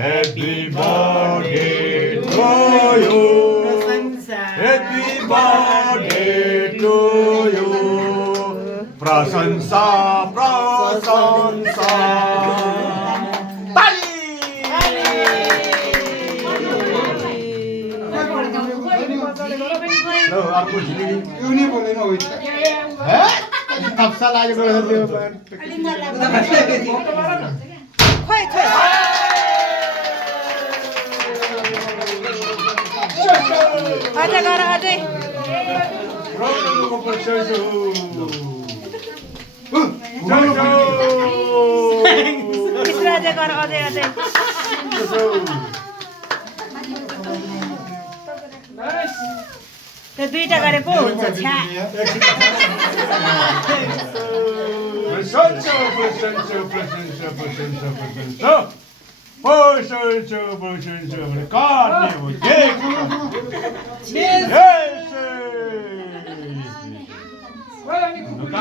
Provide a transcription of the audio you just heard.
Happy birthday to you. Happy birthday to you. प्रशंसा प्रशंसा ताली ल अर्को झिलिरी युनी बोलेन होइन हे थप्सा लागेको रहेछ त्यो खोइ खोइ अझै गर अझै रोको पर्छ तिस्रो अझै गर अझै अझै त्यो दुईटा गरे पो हुन्छ छ्या प्रशंसा काट्ने हो केक